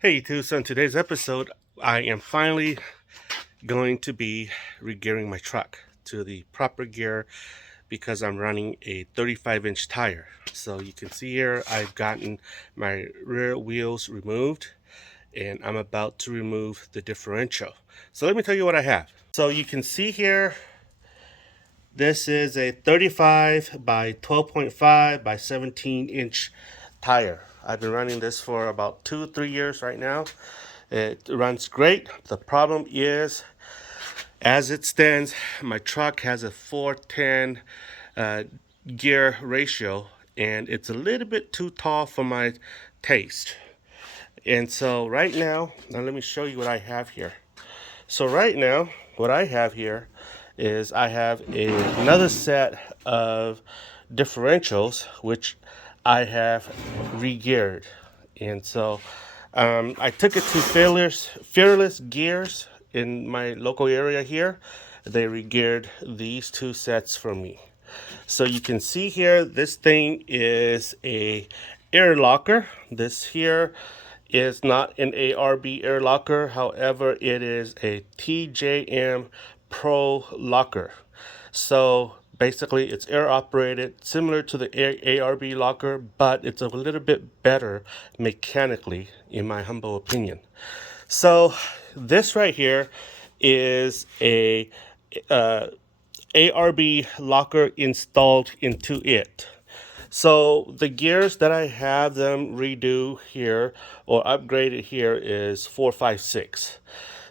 Hey YouTube, so in today's episode, I am finally going to be re-gearing my truck to the proper gear because I'm running a 35-inch tire. So you can see here, I've gotten my rear wheels removed and I'm about to remove the differential. So let me tell you what I have. So you can see here, this is a 35 by 12.5 by 17-inch tire. I've been running this for about 2-3 years right now. It runs great. The problem is, as it stands, my truck has a 410 gear ratio, and it's a little bit too tall for my taste. And so right now let me show you what I have here. So right now, what I have here is I have another set of differentials, which I have re-geared. And so I took it to Fearless Gears in my local area here. They re-geared these two sets for me. So you can see here, this thing is a air locker. This here is not an ARB air locker. However, it is a TJM Pro locker. So basically it's air operated, similar to the ARB locker, but it's a little bit better mechanically, in my humble opinion. So this right here is a ARB locker installed into it. So the gears that I have them redo here or upgraded here is 4, 5, 6.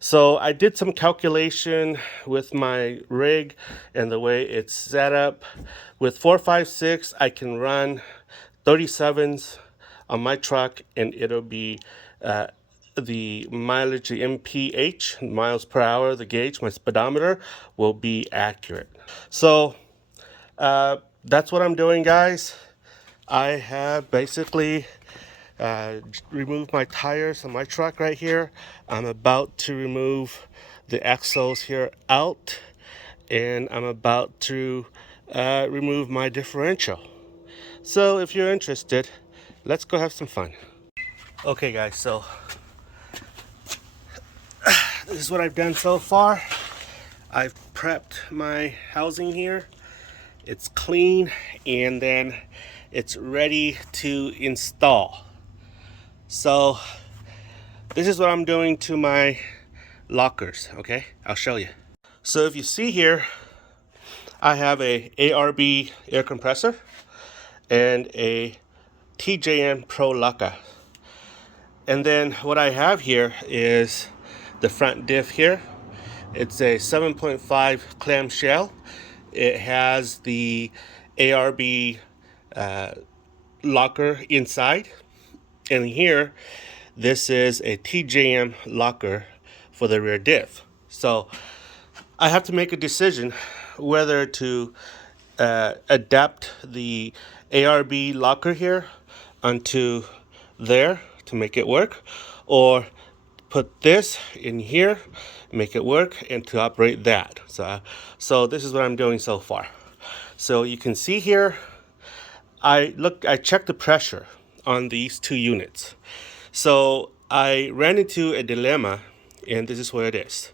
So I did some calculation with my rig and the way it's set up. With 4, 5, 6, I can run 37s on my truck, and it'll be the mileage, the MPH, miles per hour, the gauge, my speedometer will be accurate. So that's what I'm doing, guys. I have basically removed my tires on my truck right here. I'm about to remove the axles here out, and I'm about to remove my differential. So if you're interested, let's go have some fun. Okay guys, so this is what I've done so far. I've prepped my housing here. It's clean, and then it's ready to install. So this is what I'm doing to my lockers. Okay, I'll show you. So if you see here, I have a ARB air compressor and a TJM Pro locker. And then what I have here is the front diff here. It's a 7.5 clamshell. It has the ARB locker inside. And here, this is a TJM locker for the rear diff. So I have to make a decision whether to adapt the ARB locker here onto there to make it work, or put this in here, make it work, and to operate that. So this is what I'm doing so far. So you can see here, I checked the pressure on these two units. So I ran into a dilemma, and this is what it is.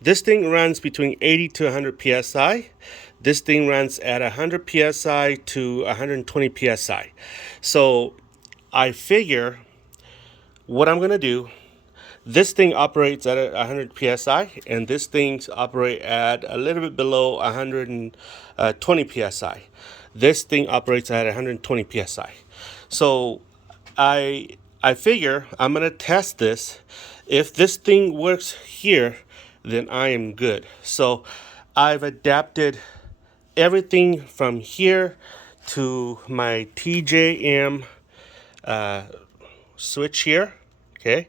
This thing runs between 80 to 100 psi. This thing runs at 100 psi to 120 psi. So I figure what I'm gonna do, this thing operates at 100 psi, and this thing operates at a little bit below 120 psi. This thing operates at 120 psi. So I figure I'm gonna test this. If this thing works here, then I am good. So I've adapted everything from here to my TJM switch here, okay?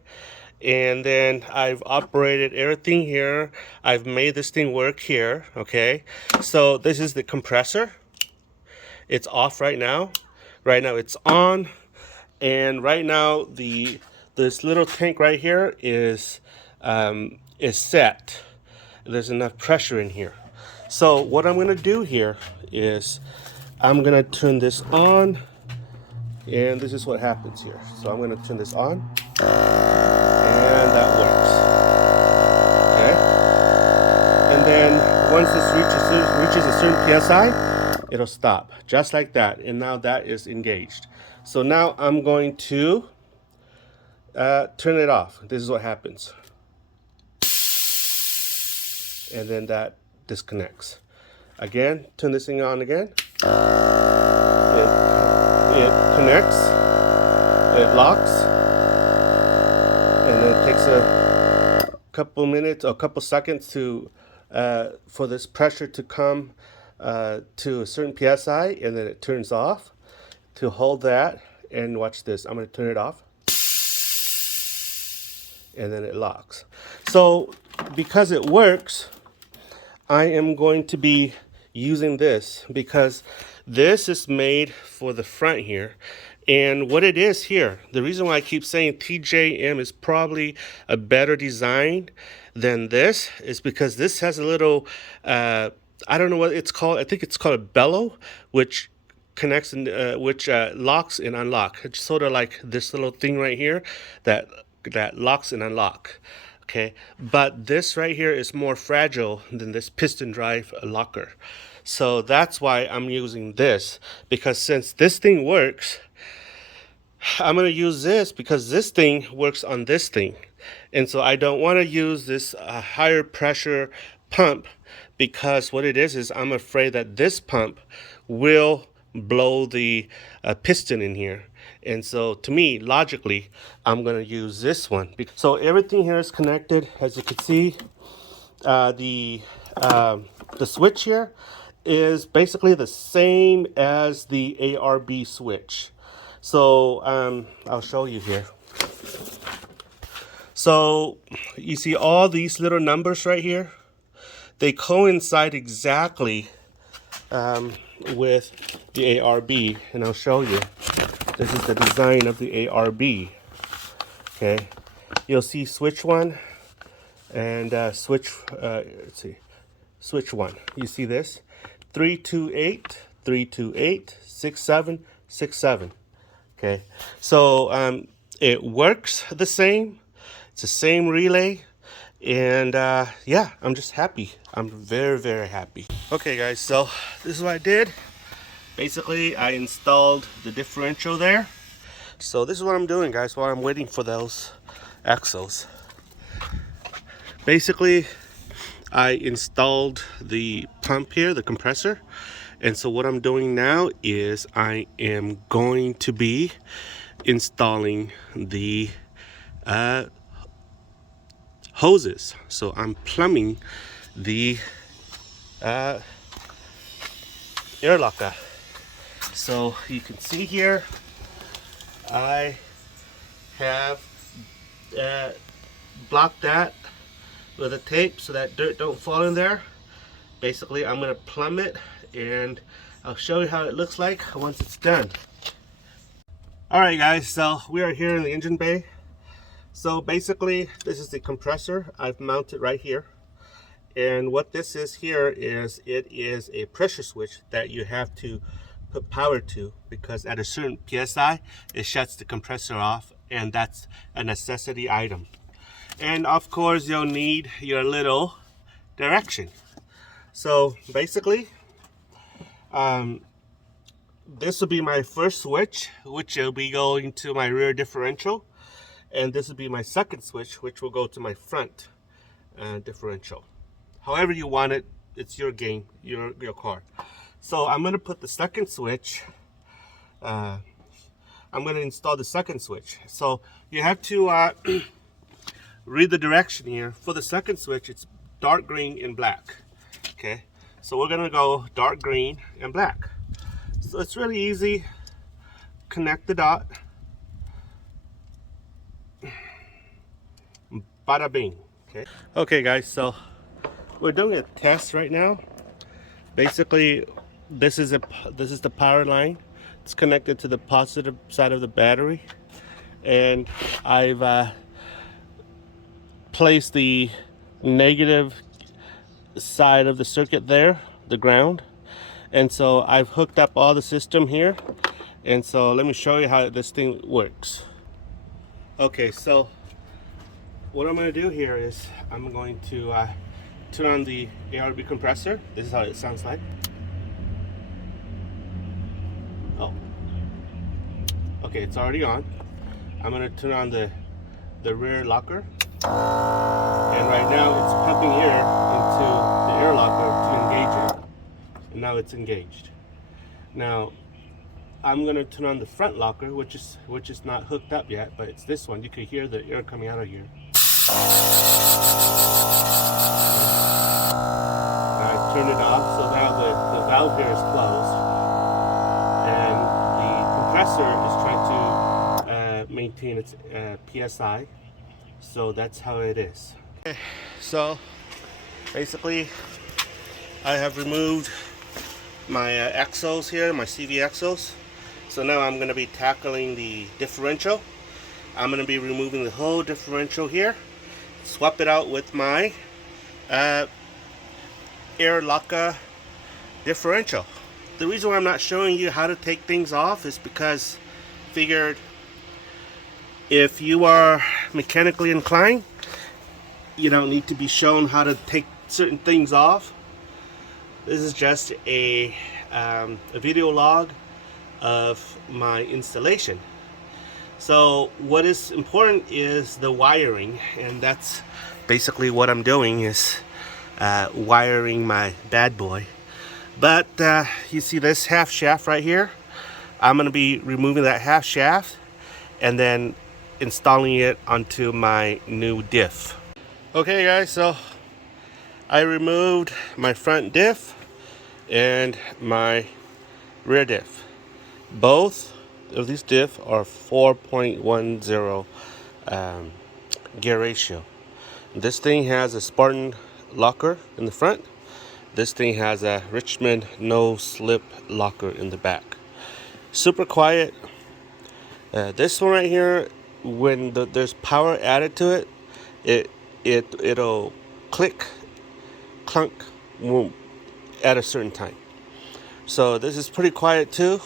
and then I've operated everything here. I've made this thing work here, okay? So this is the compressor. It's off right now. Right now it's on, and right now this little tank right here is set. There's enough pressure in here. So what I'm gonna do here is I'm gonna turn this on, and this is what happens here. So I'm gonna turn this on, and that works. Okay. And then once this reaches a certain psi, it'll stop, just like that. And now that is engaged. So now I'm going to turn it off. This is what happens. And then that disconnects. Again, turn this thing on again. It connects, it locks, and then it takes a couple minutes or a couple seconds to for this pressure to come to a certain psi, and then it turns off. To hold that, and watch this, I'm going to turn it off, and then it locks. So because it works, I am going to be using this, because this is made for the front here. And what it is here, the reason why I keep saying TJM is probably a better design than this is because this has a little, I don't know what it's called. I think it's called a bellow, which connects and which locks and unlock. It's sort of like this little thing right here that locks and unlock. Okay, but this right here is more fragile than this piston drive locker. So that's why I'm using this, because since this thing works, I'm going to use this because this thing works on this thing. And so I don't want to use this higher pressure pump, because what it is I'm afraid that this pump will blow the piston in here. And so to me, logically, I'm going to use this one. So everything here is connected. As you can see, the switch here is basically the same as the ARB switch. So I'll show you here. So you see all these little numbers right here? They coincide exactly with the ARB, and I'll show you. This is the design of the ARB. Okay, you'll see switch 1 and switch. Let's see, switch 1. You see this? 328, 328, 67, 67. Okay, so it works the same. It's the same relay, and yeah, I'm just happy. I'm very, very happy. Okay, guys, so this is what I did. Basically, I installed the differential there. So this is what I'm doing, guys, while I'm waiting for those axles. Basically, I installed the pump here, the compressor. And so what I'm doing now is I am going to be installing the hoses. So I'm plumbing the air locker. So you can see here, I have blocked that with a tape so that dirt don't fall in there. Basically, I'm going to plumb it, and I'll show you how it looks like once it's done. Alright guys, so we are here in the engine bay. So basically, this is the compressor. I've mounted right here. And what this is here is, it is a pressure switch that you have to put power to, because at a certain PSI, it shuts the compressor off, and that's a necessity item. And of course, you'll need your little direction. So basically, this will be my first switch, which will be going to my rear differential. And this will be my second switch, which will go to my front differential. However you want it, it's your game, your car. So I'm going to put the second switch, I'm going to install the second switch. So you have to read the direction here. For the second switch, it's dark green and black. Okay, so we're going to go dark green and black. So it's really easy. Connect the dot. bada bing. Okay guys, so we're doing a test right now. Basically, this is the power line. It's connected to the positive side of the battery, and I've placed the negative side of the circuit there, the ground. And so I've hooked up all the system here, and so let me show you how this thing works. Okay, so what I'm going to do here is I'm going to turn on the ARB compressor. This is how it sounds like. Oh, okay, it's already on. I'm going to turn on the rear locker, and right now it's pumping air into the air locker to engage it, and now it's engaged. Now I'm going to turn on the front locker, which is not hooked up yet, but it's this one. You can hear the air coming out of here. I turn it off, so now the valve here is closed, and the compressor is trying to maintain its PSI. So that's how it is. Okay, so basically I have removed my axles here, my CV axles. So now I'm going to be tackling the differential. I'm going to be removing the whole differential here, swap it out with my air locker differential. The reason why I'm not showing you how to take things off is because I figured if you are mechanically inclined, you don't need to be shown how to take certain things off. This is just a video log of my installation. So what is important is the wiring, and that's basically what I'm doing, is wiring my bad boy. But you see this half shaft right here? I'm going to be removing that half shaft and then installing it onto my new diff. Okay guys, so I removed my front diff and my rear diff. Both of these diff are 4.10 gear ratio. This thing has a Spartan locker in the front. This thing has a Richmond no slip locker in the back. Super quiet. This one right here, when there's power added to it, it'll click, clunk at a certain time. So this is pretty quiet too.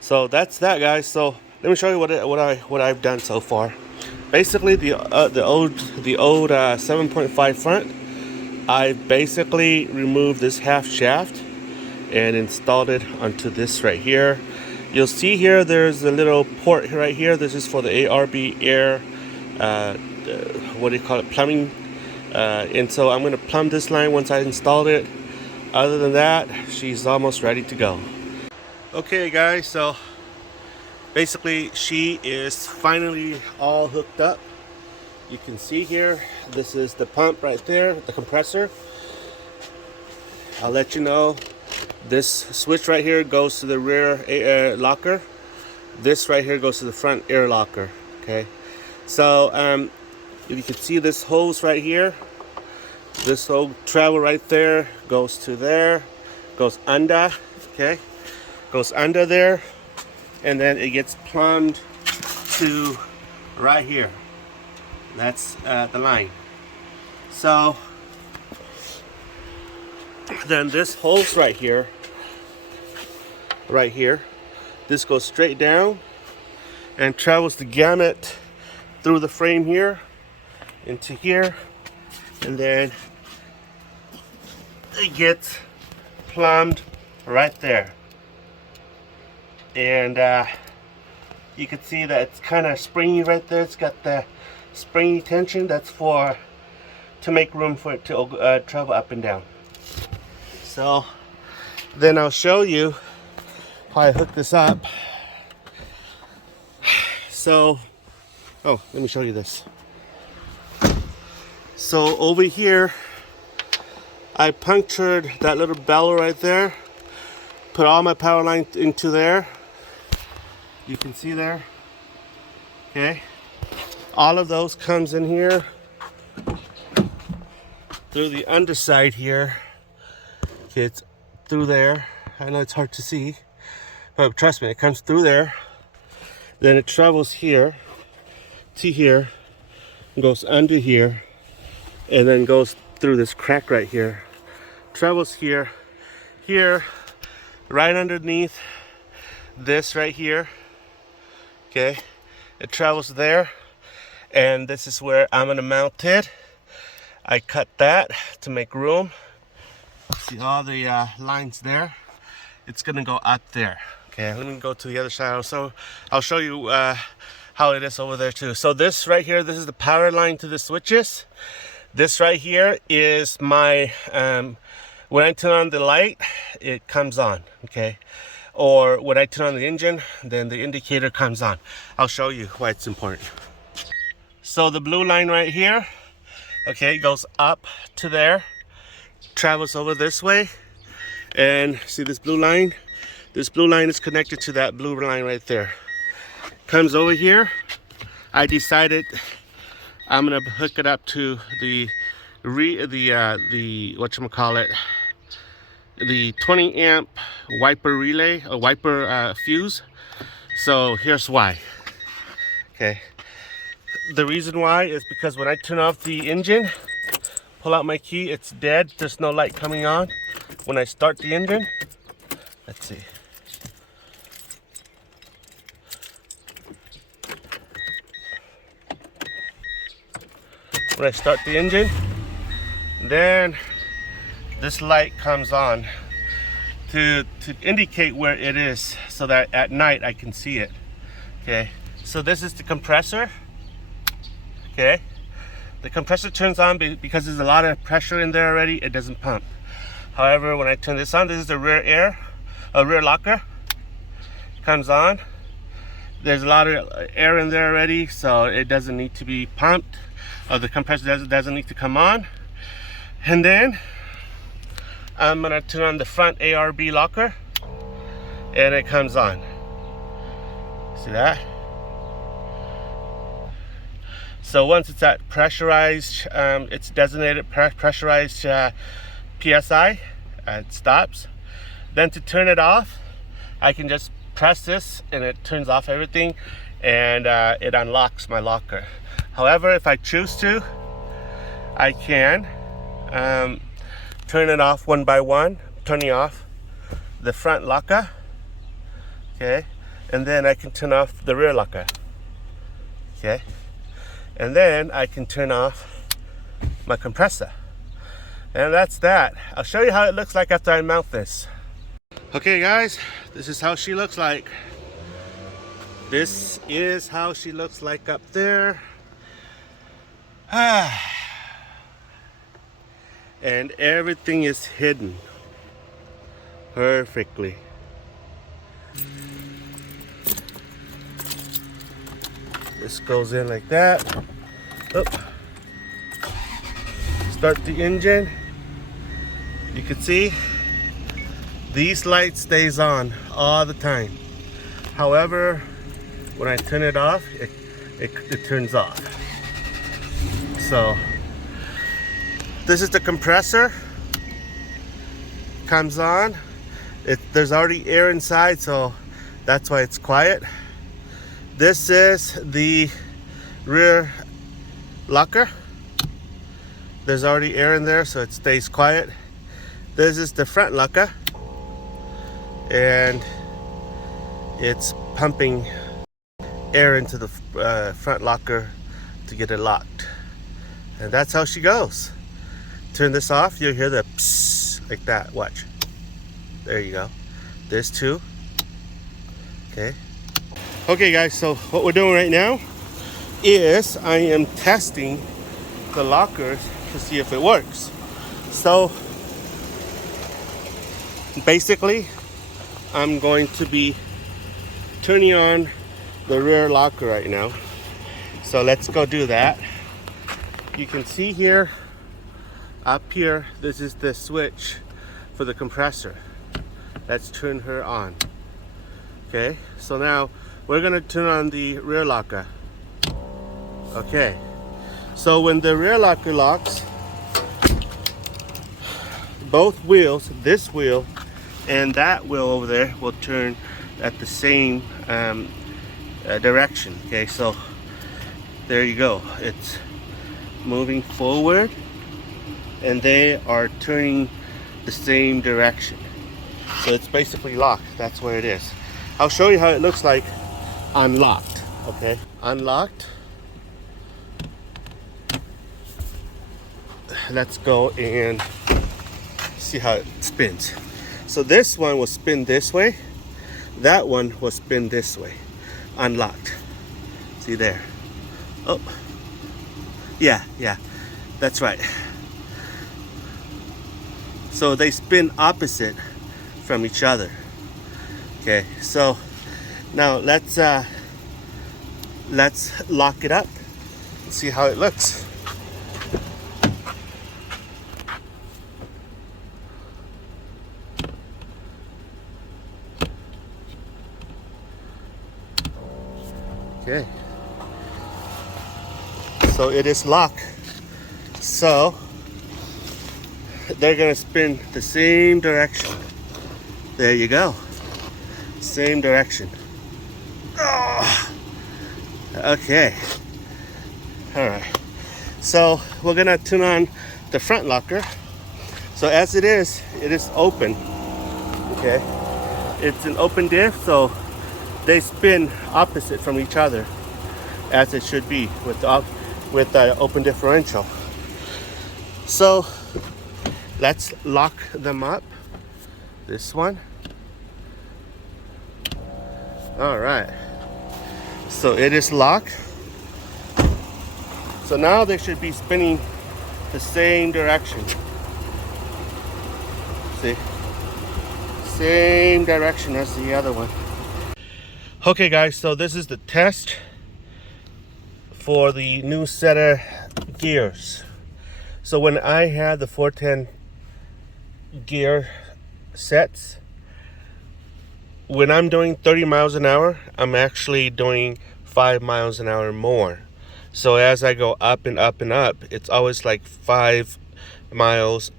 So that's that, guys. So let me show you what I've done so far. Basically, the old 7.5 front, I basically removed this half shaft and installed it onto this right here. You'll see here there's a little port right here. This is for the ARB air, what do you call it, plumbing. And so I'm going to plumb this line once I installed it. Other than that, she's almost ready to go. Okay guys, so basically she is finally all hooked up. You can see here, this is the pump right there, the compressor. I'll let you know. This switch right here goes to the rear air locker. This right here goes to the front air locker. Okay, so if you can see this hose right here, this whole travel right there goes to there, goes under. Okay, goes under there, and then it gets plumbed to right here. That's the line. So then this hose right here, this goes straight down and travels the gamut through the frame here into here, and then it gets plumbed right there. And you can see that it's kind of springy right there. It's got the springy tension. That's to make room for it to travel up and down. So then I'll show you how I hook this up. So, oh, let me show you this. So over here, I punctured that little bellow right there, put all my power lines into there. You can see there, okay? All of those comes in here through the underside here. It's through there. I know it's hard to see, but trust me, it comes through there. Then it travels here to here, goes under here, and then goes through this crack right here. Travels here, here, right underneath this right here. Okay, it travels there, and this is where I'm gonna mount it. I cut that to make room. See all the lines there? It's gonna go out there. Okay, let me go to the other side. So I'll show you how it is over there too. So this right here, this is the power line to the switches. This right here is my, when I turn on the light, it comes on, okay? Or when I turn on the engine, then the indicator comes on. I'll show you why it's important. So the blue line right here, okay, goes up to there, travels over this way, and see this blue line? This blue line is connected to that blue line right there. Comes over here. I decided I'm gonna hook it up to the whatchamacallit, the 20 amp wiper relay, a wiper fuse. So here's why. Okay, the reason why is because when I turn off the engine, pull out my key, it's dead. There's no light coming on. When I start the engine, let's see. When I start the engine, then this light comes on to indicate where it is, so that at night I can see it. Okay, so this is the compressor. Okay, the compressor turns on because there's a lot of pressure in there already. It doesn't pump. However, when I turn this on, this is the rear locker. Comes on. There's a lot of air in there already, so it doesn't need to be pumped. The compressor doesn't need to come on. And then I'm gonna turn on the front ARB locker, and it comes on. See that? So once it's at pressurized, it's designated pressurized PSI, it stops. Then to turn it off, I can just press this and it turns off everything, and it unlocks my locker. However, if I choose to, I can turn it off one by one, turning off the front locker, okay, and then I can turn off the rear locker, okay, and then I can turn off my compressor, and that's that. I'll show you how it looks like after I mount this. Okay guys, this is how she looks like. This is how she looks like up there. And everything is hidden perfectly. This goes in like that. Oh. Start the engine. You can see these lights stays on all the time. However, when I turn it off, it turns off. So this is the compressor. Comes on. There's already air inside, so that's why it's quiet. This is the rear locker. There's already air in there, so it stays quiet. This is the front locker, and it's pumping air into the front locker to get it locked. And that's how she goes. Turn this off, you'll hear the psst like that. Watch. There you go. There's two. Okay. Okay guys, so what we're doing right now is I am testing the lockers to see if it works. So basically, I'm going to be turning on the rear locker right now. So let's go do that. You can see here, up here, this is the switch for the compressor. Let's turn her on. Okay, so now we're gonna turn on the rear locker. Okay, so when the rear locker locks, both wheels, this wheel and that wheel over there, will turn at the same direction. Okay, so there you go. It's moving forward and they are turning the same direction. So it's basically locked. That's where it is. I'll show you how it looks like unlocked. Okay, unlocked. Let's go and see how it spins. So this one will spin this way, that one will spin this way. Unlocked. See there. Oh, yeah, that's right. So they spin opposite from each other. Okay, so now let's lock it up and see how it looks. Okay, so it is locked. So they're gonna spin the same direction. There you go. Same direction. Oh, okay. All right. So we're gonna turn on the front locker. So as it is open. Okay. It's an open diff, so they spin opposite from each other, as it should be with the open differential. So let's lock them up. This one. All right. So it is locked. So now they should be spinning the same direction. See? Same direction as the other one. Okay guys, so this is the test for the new set of gears. So when I had the 410 gear sets, when I'm doing 30 miles an hour, I'm actually doing 5 miles an hour more. So as I go up and up and up, it's always like 5 miles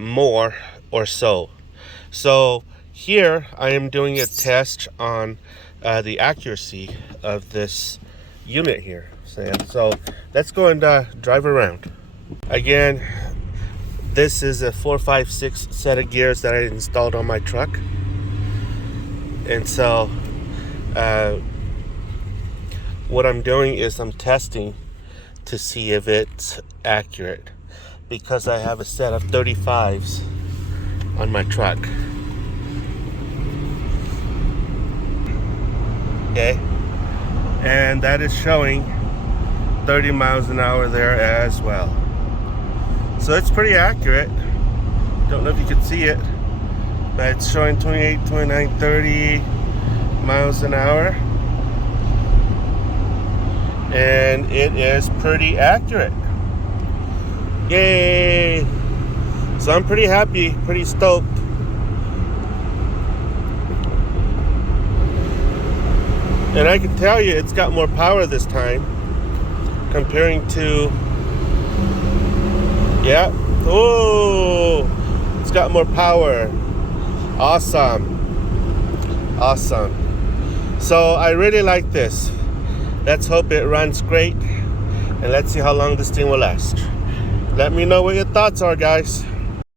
more or so. So here I am doing a test on the accuracy of this unit here. So let's go and drive around. Again, this is a 456 set of gears that I installed on my truck. And so what I'm doing is I'm testing to see if it's accurate, because I have a set of 35s on my truck. Okay, and that is showing 30 miles an hour there as well. So it's pretty accurate. Don't know if you can see it, but it's showing 28, 29, 30 miles an hour. And it is pretty accurate. Yay! So I'm pretty happy, pretty stoked. And I can tell you it's got more power this time comparing to, yeah, oh, it's got more power. Awesome. So I really like this. Let's hope it runs great, and let's see how long this thing will last. Let me know what your thoughts are, guys.